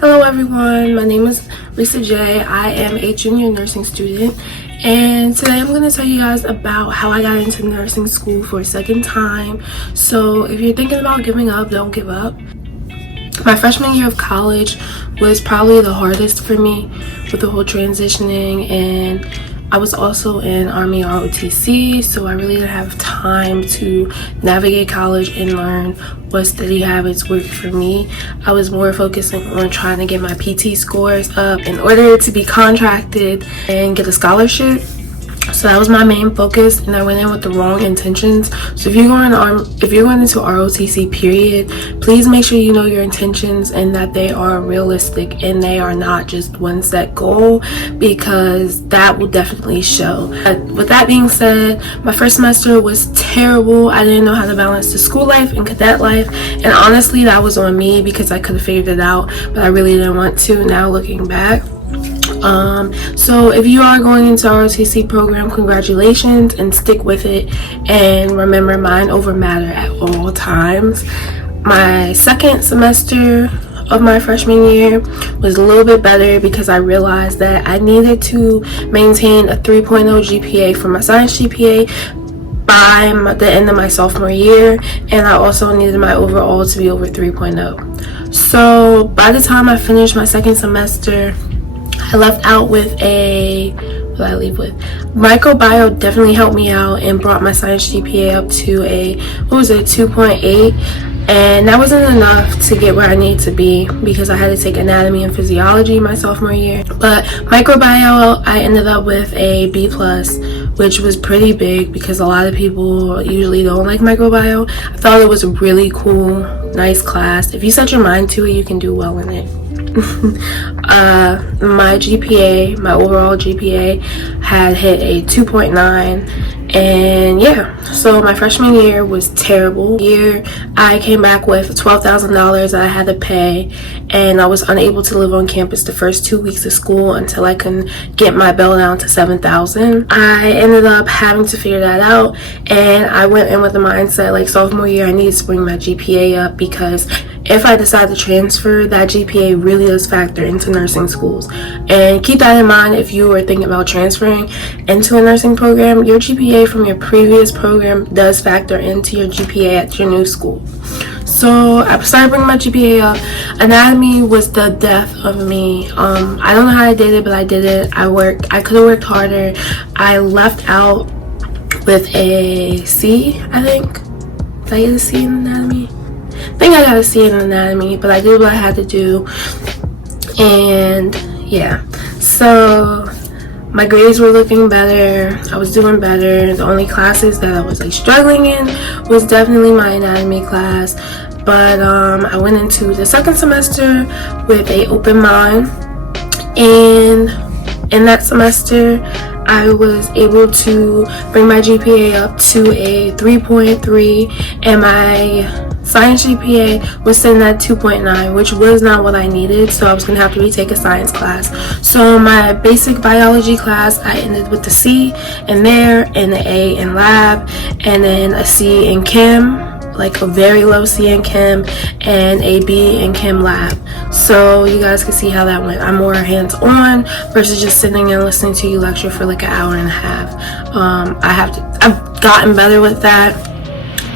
Hello everyone, my name is Lisa J. I am a junior nursing student, and today I'm going to tell you guys about how I got into nursing school for a second time. So if you're thinking about giving up, don't give up. My freshman year of college was probably the hardest for me with the whole transitioning, and I was also in Army ROTC, so I really didn't have time to navigate college and learn what study habits worked for me. I was more focusing on trying to get my PT scores up in order to be contracted and get a scholarship. So that was my main focus, and I went in with the wrong intentions. So if you're going into ROTC period, please make sure you know your intentions and that they are realistic and they are not just one set goal, because that will definitely show. With that being said, my first semester was terrible. I didn't know how to balance the school life and cadet life, and honestly that was on me because I could have figured it out, but I really didn't want to now looking back. So if you are going into ROTC program, congratulations, and stick with it, and remember, mind over matter at all times. My second semester of my freshman year was a little bit better because I realized that I needed to maintain a 3.0 GPA for my science GPA by the end of my sophomore year, and I also needed my overall to be over 3.0. So by the time I finished my second semester, I left out with what did I leave with? Microbiome definitely helped me out and brought my science GPA up to 2.8, and that wasn't enough to get where I need to be because I had to take anatomy and physiology my sophomore year. But microbiome, I ended up with a B+, which was pretty big because a lot of people usually don't like microbiome. I thought it was a really cool, nice class. If you set your mind to it, you can do well in it. My GPA, my overall GPA had hit a 2.9, and yeah, so my freshman year was terrible. I came back with $12,000 I had to pay, and I was unable to live on campus the first 2 weeks of school until I can get my bill down to $7,000. I ended up having to figure that out, and I went in with the mindset like sophomore year I need to bring my GPA up, because if I decide to transfer, that GPA really does factor into nursing schools. And keep that in mind if you are thinking about transferring into a nursing program. Your GPA from your previous program does factor into your GPA at your new school. So I started bringing my GPA up. Anatomy was the death of me. I don't know how I did it, but I did it. I could have worked harder. I left out with a C, I think. Did I get a C in anatomy? I think I got a C in anatomy, but I did what I had to do. And yeah, so my grades were looking better. I was doing better. The only classes that I was like struggling in was definitely my anatomy class. But I went into the second semester with an open mind, and in that semester I was able to bring my GPA up to a 3.3, and my science GPA was sitting at 2.9, which was not what I needed, so I was gonna have to retake a science class. So my basic biology class, I ended with the C in there, and an A in lab, and then a C in chem, like a very low C in chem, and a B in chem lab. So you guys can see how that went. I'm more hands-on versus just sitting and listening to you lecture for like an hour and a half. I've gotten better with that.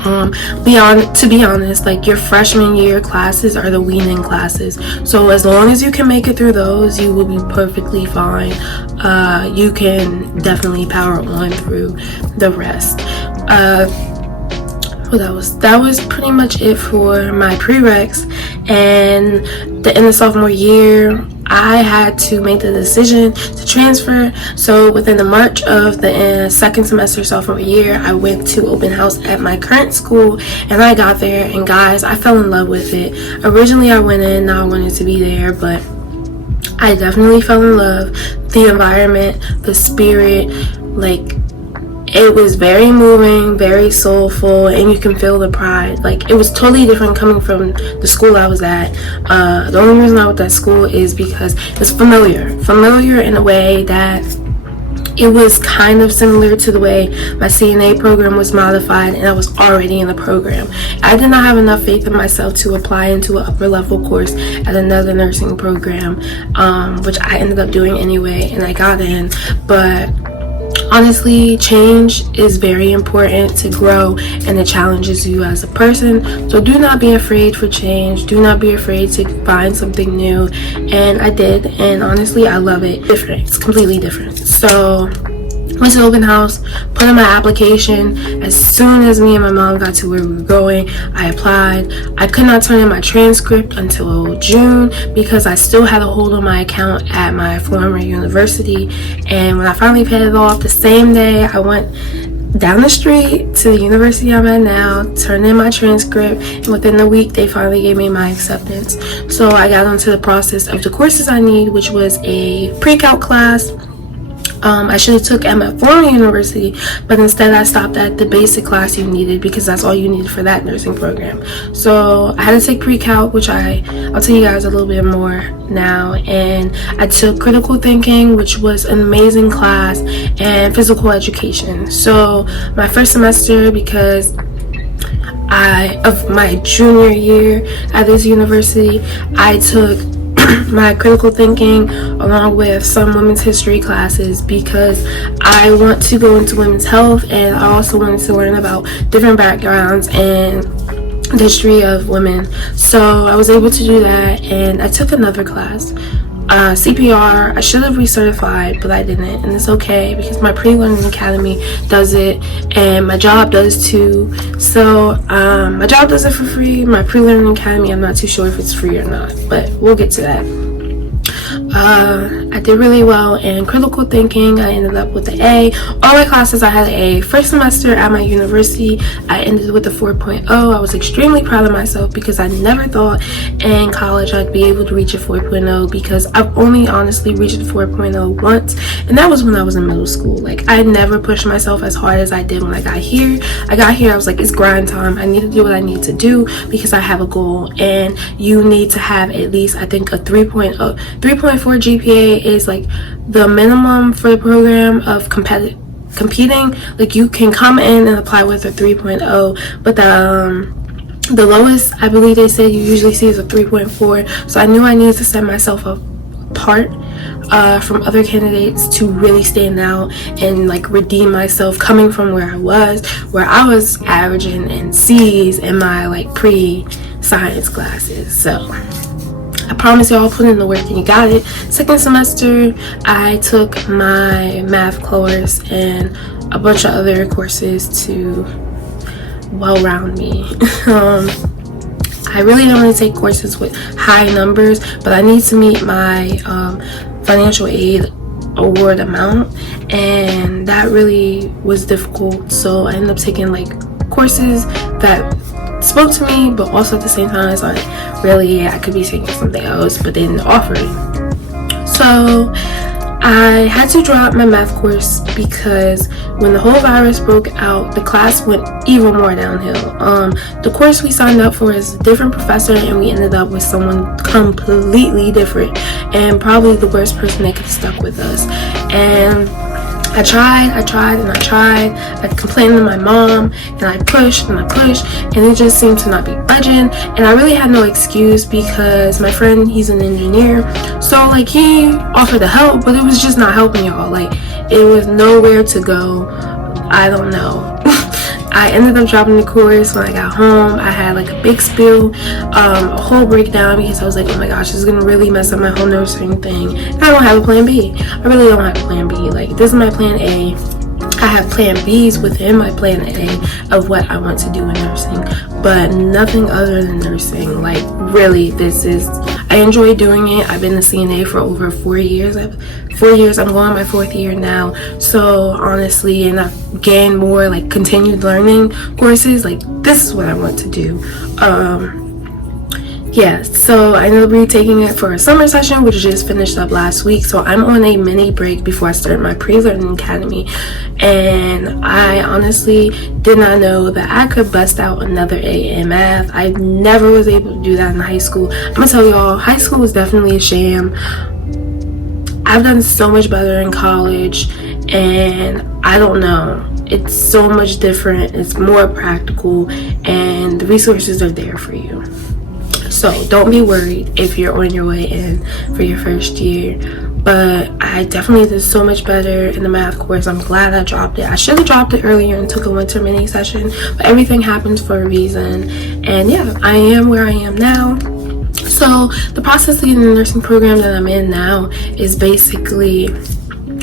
To be honest, like your freshman year classes are the weaning classes, so as long as you can make it through those, you will be perfectly fine. You can definitely power on through the rest. That was pretty much it for my prereqs, and the end of sophomore year I had to make the decision to transfer. So within the March of the second semester sophomore year, I went to open house at my current school, and I got there, and guys, I fell in love with it. Originally I went in, now I wanted to be there, but I definitely fell in love. The environment, the spirit, like, it was very moving, very soulful, and you can feel the pride. Like, it was totally different coming from the school I was at. The only reason I went to that school is because it's familiar in a way that it was kind of similar to the way my CNA program was modified, and I was already in the program. I did not have enough faith in myself to apply into an upper level course at another nursing program, which I ended up doing anyway, and I got in. But honestly, change is very important to grow, and it challenges you as a person. So do not be afraid for change. Do not be afraid to find something new. And I did, and honestly, I love it. Different. It's completely different. So went to the open house, put in my application. As soon as me and my mom got to where we were going, I applied. I could not turn in my transcript until June because I still had a hold on my account at my former university. And when I finally paid it off, the same day I went down the street to the university I'm at now, turned in my transcript, and within a week they finally gave me my acceptance. So I got onto the process of the courses I need, which was a pre-calc class. I should have took at my former university, but instead I stopped at the basic class you needed because that's all you needed for that nursing program. So I had to take pre-calc, which I'll tell you guys a little bit more now. And I took critical thinking, which was an amazing class, and physical education. So my first semester, because of my junior year at this university, I took my critical thinking along with some women's history classes because I want to go into women's health, and I also wanted to learn about different backgrounds and the history of women. So I was able to do that, and I took another class, CPR. I should have recertified, but I didn't, and it's okay because my pre-learning academy does it, and my job does too. So my job does it for free. My pre-learning academy, I'm not too sure if it's free or not, but we'll get to that. I did really well in critical thinking. I ended up with an A. All my classes I had an A. First semester at my university, I ended with a 4.0. I was extremely proud of myself because I never thought in college I'd be able to reach a 4.0 because I've only honestly reached a 4.0 once, and that was when I was in middle school. Like, I never pushed myself as hard as I did when I got here. I was like, it's grind time. I need to do what I need to do because I have a goal, and you need to have at least, I think, a 3.4 GPA is like the minimum for the program of competing. Like, you can come in and apply with a 3.0, but the lowest I believe they said you usually see is a 3.4. So I knew I needed to set myself apart from other candidates to really stand out and like redeem myself, coming from where I was averaging in C's in my like pre-science classes. So I promise y'all, put in the work and you got it. Second semester, I took my math course and a bunch of other courses to well-round me. I really don't want to take courses with high numbers, but I need to meet my financial aid award amount, and that really was difficult. So I ended up taking like courses that spoke to me, but also at the same time, it's like, really, I could be taking something else, but they didn't offer it. So I had to drop my math course because when the whole virus broke out, the class went even more downhill. The course we signed up for is a different professor, and we ended up with someone completely different, and probably the worst person that could have stuck with us. And I tried. I complained to my mom, and I pushed, and it just seemed to not be budging. And I really had no excuse because my friend, he's an engineer, so like he offered to help, but it was just not helping y'all. Like, it was nowhere to go. I don't know. I ended up dropping the course when I got home. I had like a big spill, a whole breakdown because I was like, oh my gosh, this is gonna really mess up my whole nursing thing. And I don't have a plan B. I really don't have a plan B. Like, this is my plan A. I have plan Bs within my plan A of what I want to do in nursing, but nothing other than nursing. Like, really, I enjoy doing it. I've been a CNA for over 4 years. I'm going on my 4th year now. So honestly, and I've gained more like continued learning courses. Like, this is what I want to do. Yeah, so I ended up retaking it for a summer session, which just finished up last week. So I'm on a mini break before I start my pre-learning academy, and I honestly did not know that I could bust out another A in math. I never was able to do that in high school. I'm gonna tell y'all, high school was definitely a sham. I've done so much better in college, and I don't know, it's so much different, it's more practical, and the resources are there for you. So don't be worried if you're on your way in for your first year. But I definitely did so much better in the math course. I'm glad I dropped it. I should have dropped it earlier and took a winter mini session, but everything happens for a reason. And yeah, I am where I am now. So the process in the nursing program that I'm in now is basically,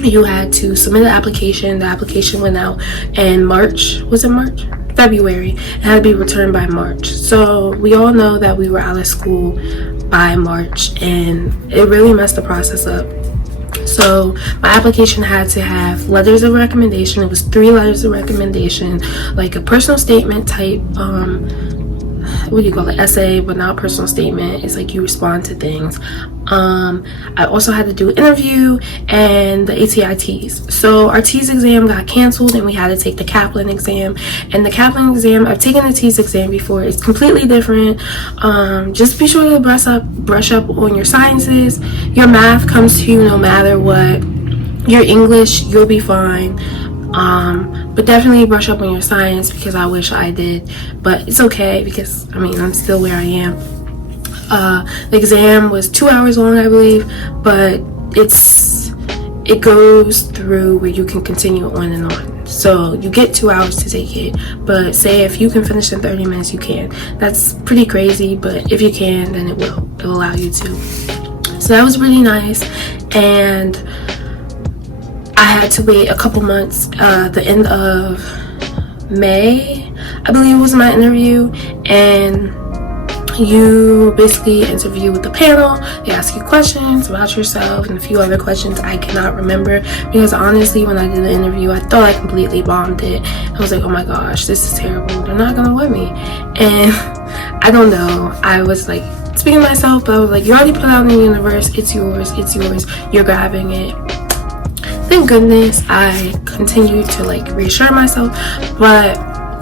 you had to submit an application. The application went out in March. Was it March? February. It had to be returned by March. So we all know that we were out of school by March, and it really messed the process up. So my application had to have letters of recommendation. It was 3 letters of recommendation, like a personal statement type, what do you call it, essay, but not a personal statement. It's like you respond to things. I also had to do an interview and the ATITs. So our TEAS exam got canceled and we had to take the Kaplan exam. And the Kaplan exam, I've taken the TEAS exam before. It's completely different. Just be sure to brush up on your sciences. Your math comes to you no matter what. Your English, you'll be fine. But definitely brush up on your science, because I wish I did, but it's okay because I mean I'm still where I am. The exam was 2 hours long, I believe, but it goes through where you can continue on and on. So you get 2 hours to take it, but say if you can finish in 30 minutes, you can. That's pretty crazy, but if you can, then it'll allow you to. So that was really nice. And I had to wait a couple months. The end of May, I believe, was my interview, and you basically interview with the panel. They ask you questions about yourself and a few other questions I cannot remember, because honestly when I did the interview I thought I completely bombed it. I was like, oh my gosh, this is terrible, they're not gonna want me. And I don't know, I was like speaking to myself, but I was like, you already put out in the universe, it's yours, you're grabbing it. Thank goodness I continued to like reassure myself. But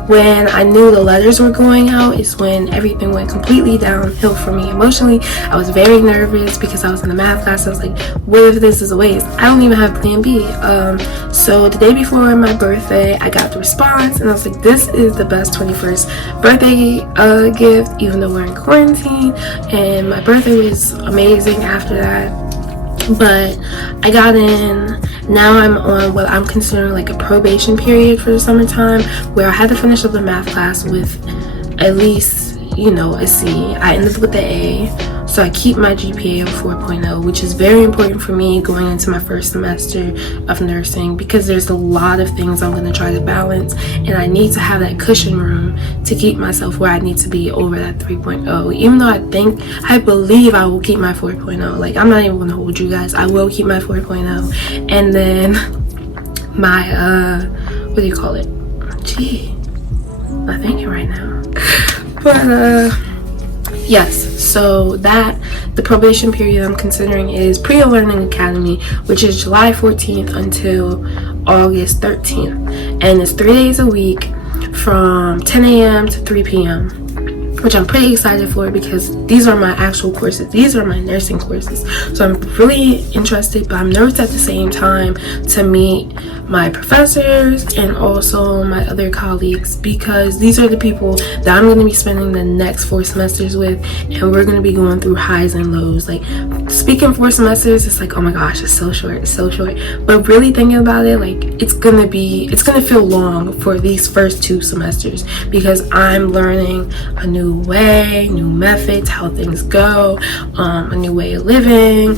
when I knew the letters were going out is when everything went completely downhill for me emotionally. I was very nervous because I was in the math class. I was like, what if this is a waste? I don't even have plan B. So the day before my birthday, I got the response and I was like, this is the best 21st birthday gift, even though we're in quarantine. And my birthday was amazing after that. But I got in. Now I'm on what I'm considering like a probation period for the summertime, where I had to finish up the math class with at least, you know, a C. I ended with the A, so I keep my GPA of 4.0, which is very important for me going into my first semester of nursing, because there's a lot of things I'm going to try to balance, and I need to have that cushion room to keep myself where I need to be over that 3.0. Even though I believe I will keep my 4.0. Like, I'm not even going to hold you guys. I will keep my 4.0. And then my, what do you call it? Gee, I'm not thinking right now. But, yes, so the probation period I'm considering is Pre-Learning Academy, which is July 14th until August 13th. And it's 3 days a week from 10 a.m. to 3 p.m. which I'm pretty excited for, because these are my actual courses. These are my nursing courses. So I'm really interested, but I'm nervous at the same time to meet my professors and also my other colleagues, because these are the people that I'm going to be spending the next 4 semesters with, and we're going to be going through highs and lows. Like, speaking 4 semesters, it's like, oh my gosh, it's so short, but really thinking about it, like, it's gonna feel long for these first 2 semesters, because I'm learning a new way, new methods, how things go, a new way of living.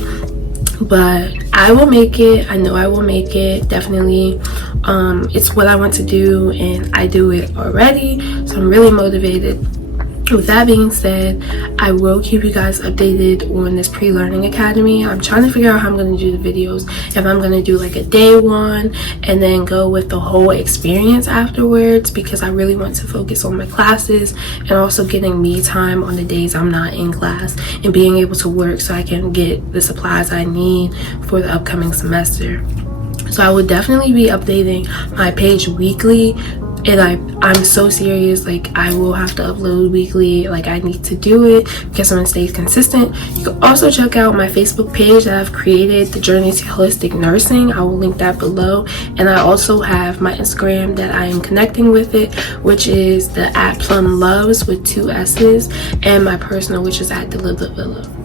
But I will make it. I know I will make it, definitely. It's what I want to do, and I do it already, so I'm really motivated. With that being said, I will keep you guys updated on this Pre-Learning Academy. I'm trying to figure out how I'm going to do the videos, if I'm going to do like a day one and then go with the whole experience afterwards, because I really want to focus on my classes and also getting me time on the days I'm not in class and being able to work so I can get the supplies I need for the upcoming semester. So I will definitely be updating my page weekly and I'm so serious. Like, I will have to upload weekly. Like, I need to do it because I want to stay consistent. You can also check out my Facebook page that I've created, The Journey to Holistic Nursing. I will link that below. And I also have my Instagram that I am connecting with it, which is the @plumloves with 2 S's, and my personal, which is @delivavilla.